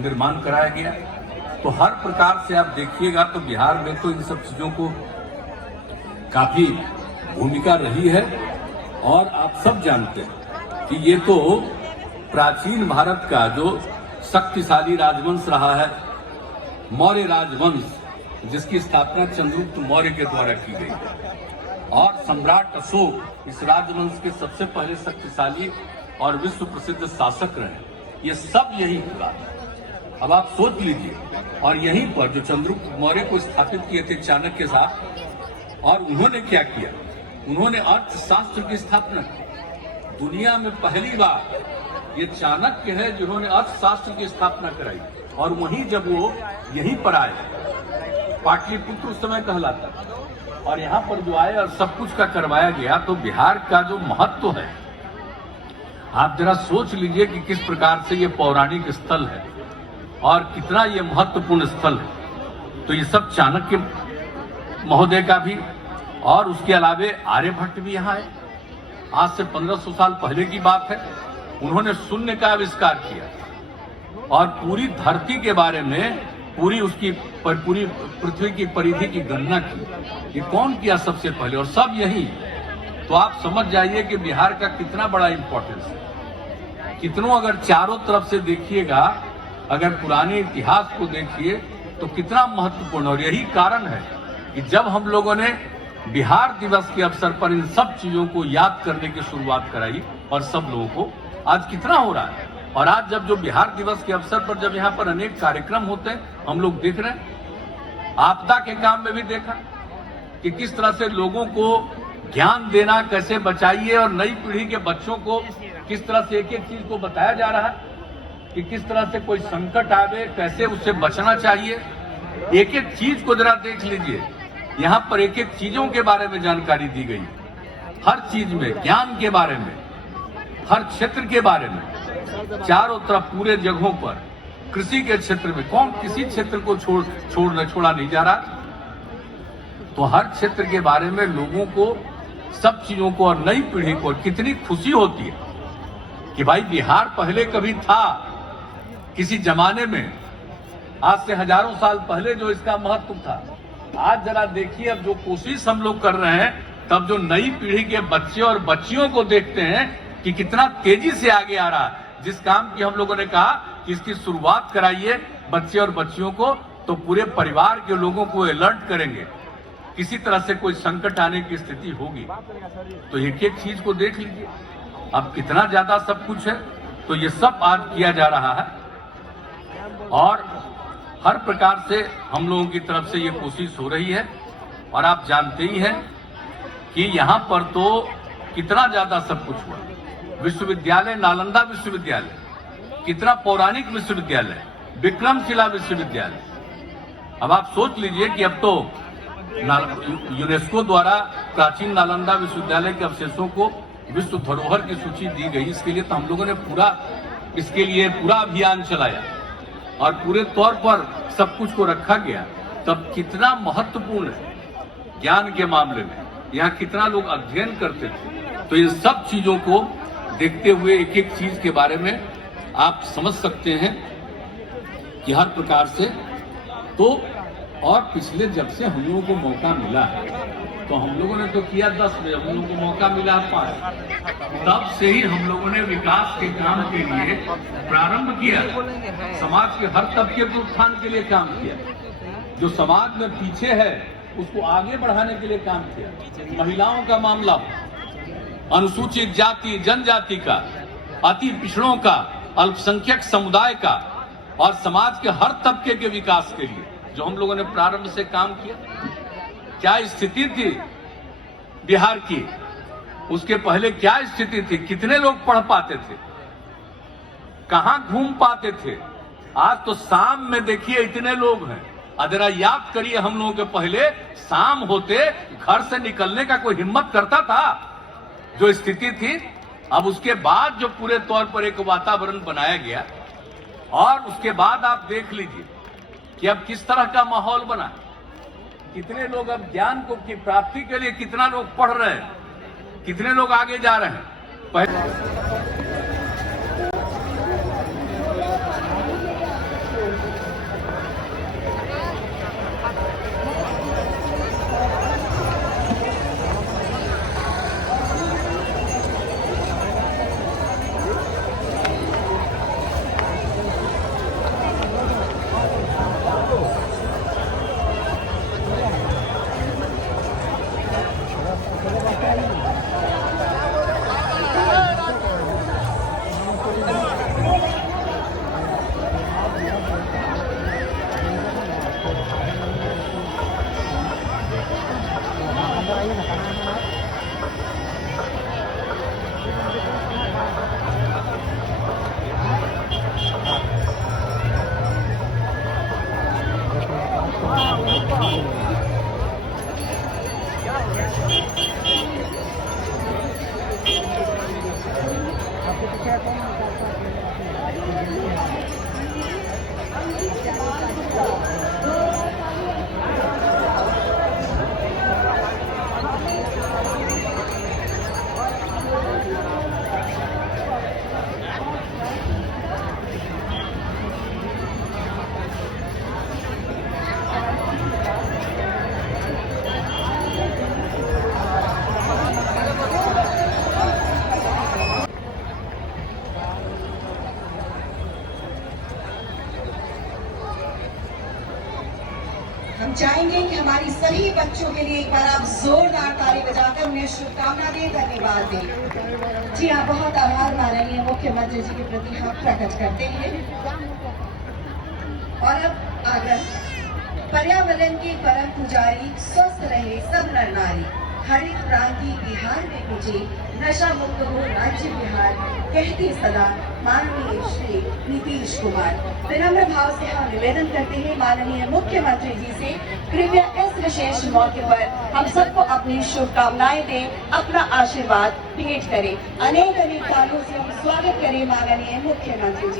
निर्माण कराया गया। तो हर प्रकार से आप देखिएगा तो बिहार में तो इन सब चीजों को काफी भूमिका रही है। और आप सब जानते हैं कि ये तो प्राचीन भारत का जो शक्तिशाली राजवंश रहा है, मौर्य राजवंश, जिसकी स्थापना चंद्रगुप्त मौर्य के द्वारा की गई और सम्राट अशोक इस राजवंश के सबसे पहले शक्तिशाली और विश्व प्रसिद्ध शासक रहे। ये सब यही हुआ। अब आप सोच लीजिए, और यहीं पर जो चंद्रगुप्त मौर्य को स्थापित किए थे चाणक्य के साथ, और उन्होंने क्या किया, उन्होंने अर्थशास्त्र की स्थापना की। दुनिया में पहली बार ये चाणक्य है जिन्होंने अर्थशास्त्र की स्थापना कराई। और वहीं जब वो यहीं पर आए, पाटलिपुत्र उस समय कहलाता, और यहाँ पर जो आए और सब कुछ का करवाया गया, तो बिहार का जो महत्व है आप जरा सोच लीजिए कि किस प्रकार से ये पौराणिक स्थल है और कितना ये महत्वपूर्ण स्थल है। तो ये सब चाणक्य महोदय का भी, और उसके अलावे आर्यभट्ट भी यहाँ है। आज से 1500 साल पहले की बात है। उन्होंने शून्य का आविष्कार किया और पूरी धरती के बारे में, पूरी पृथ्वी की परिधि की गणना की। ये कौन किया सबसे पहले, और सब यही। तो आप समझ जाइए कि बिहार का कितना बड़ा इंपॉर्टेंस है। कितनों अगर चारों तरफ से देखिएगा, अगर पुराने इतिहास को देखिए तो कितना महत्वपूर्ण। और यही कारण है कि जब हम लोगों ने बिहार दिवस के अवसर पर इन सब चीजों को याद करने की शुरुआत कराई, और सब लोगों को आज कितना हो रहा है। और आज जब जो बिहार दिवस के अवसर पर जब यहाँ पर अनेक कार्यक्रम होते हैं, हम लोग देख रहे हैं। आपदा के काम में भी देखा कि किस तरह से लोगों को ज्ञान देना, कैसे बचाइए, और नई पीढ़ी के बच्चों को किस तरह से एक एक चीज को बताया जा रहा है कि किस तरह से कोई संकट आवे, कैसे उससे बचना चाहिए। एक एक चीज को जरा देख लीजिए, यहाँ पर एक एक चीजों के बारे में जानकारी दी गई। हर चीज में, ज्ञान के बारे में, हर क्षेत्र के बारे में, चारों तरफ पूरे जगहों पर। कृषि के क्षेत्र में कौन किसी क्षेत्र को छोड़ा नहीं जा रहा। तो हर क्षेत्र के बारे में लोगों को, सब चीजों को, और नई पीढ़ी को कितनी खुशी होती है कि भाई बिहार पहले कभी था किसी जमाने में, आज से हजारों साल पहले जो इसका महत्व था। आज जरा देखिए, अब जो कोशिश हम लोग कर रहे हैं, तब जो नई पीढ़ी के बच्चे और बच्चियों को देखते हैं कि कितना तेजी से आगे आ रहा है। जिस काम की हम लोगों ने कहा कि इसकी शुरुआत कराइए बच्चे और बच्चियों को, तो पूरे परिवार के लोगों को अलर्ट करेंगे। किसी तरह से कोई संकट आने की स्थिति होगी तो एक एक चीज को देख लीजिए। अब कितना ज्यादा सब कुछ है। तो ये सब आज किया जा रहा है, और हर प्रकार से हम लोगों की तरफ से ये कोशिश हो रही है। और आप जानते ही हैं कि यहाँ पर तो कितना ज्यादा सब कुछ हुआ। विश्वविद्यालय, नालंदा विश्वविद्यालय, कितना पौराणिक विश्वविद्यालय, विक्रमशिला विश्वविद्यालय। अब आप सोच लीजिए कि अब तो यूनेस्को द्वारा प्राचीन नालंदा विश्वविद्यालय के अवशेषों को विश्व धरोहर की सूची दी गई। इसके लिए तो हम लोगों ने इसके लिए पूरा अभियान चलाया और पूरे तौर पर सब कुछ को रखा गया। तब कितना महत्वपूर्ण है ज्ञान के मामले में, यहाँ कितना लोग अध्ययन करते थे। तो इन सब चीजों को देखते हुए एक एक चीज के बारे में आप समझ सकते हैं कि हर प्रकार से। तो और पिछले जब से हम लोगों को मौका मिला है, तो हम लोगों ने तो किया 10 में, हम लोगों को मौका मिला 5। तब से ही हम लोगों ने विकास के काम के लिए प्रारंभ किया। समाज के हर तबके के उत्थान के लिए काम किया। जो समाज में पीछे है उसको आगे बढ़ाने के लिए काम किया। महिलाओं का मामला, अनुसूचित जाति जनजाति का, अति पिछड़ों का, अल्पसंख्यक समुदाय का, और समाज के हर तबके के विकास के लिए जो हम लोगों ने प्रारंभ से काम किया। क्या स्थिति थी बिहार की, उसके पहले क्या स्थिति थी, कितने लोग पढ़ पाते थे, कहां घूम पाते थे। आज तो शाम में देखिए इतने लोग हैं। जरा याद करिए, हम लोगों के पहले शाम होते घर से निकलने का कोई हिम्मत करता था, जो स्थिति थी। अब उसके बाद जो पूरे तौर पर एक वातावरण बनाया गया, और उसके बाद आप देख लीजिए कि अब किस तरह का माहौल बना। कितने लोग अब ज्ञान को की प्राप्ति के लिए कितना लोग पढ़ रहे हैं, कितने लोग आगे जा रहे हैं। हम चाहेंगे कि हमारी सभी बच्चों के लिए एक बार आप जोरदार ताली बजाकर उन्हें शुभकामना दें, धन्यवाद दें। जी हाँ, बहुत आभार माननीय मुख्यमंत्री जी के प्रति हम प्रकट करते हैं। और अब आग्रह, पर्यावरण के परम पुजारी, स्वस्थ रहे सब नर नारी, हरित क्रांति बिहार में गुजे, नशा मुक्त हो राज्य बिहार, कहते सदा माननीय श्री नीतीश कुमार। विनम्र भाव से हम निवेदन करते हैं माननीय मुख्यमंत्री जी से, कृपया इस विशेष मौके पर हम सबको अपनी शुभकामनाएं दें, अपना आशीर्वाद भेंट करें। अनेक अनेक तालों से हम स्वागत करें माननीय मुख्यमंत्री जी।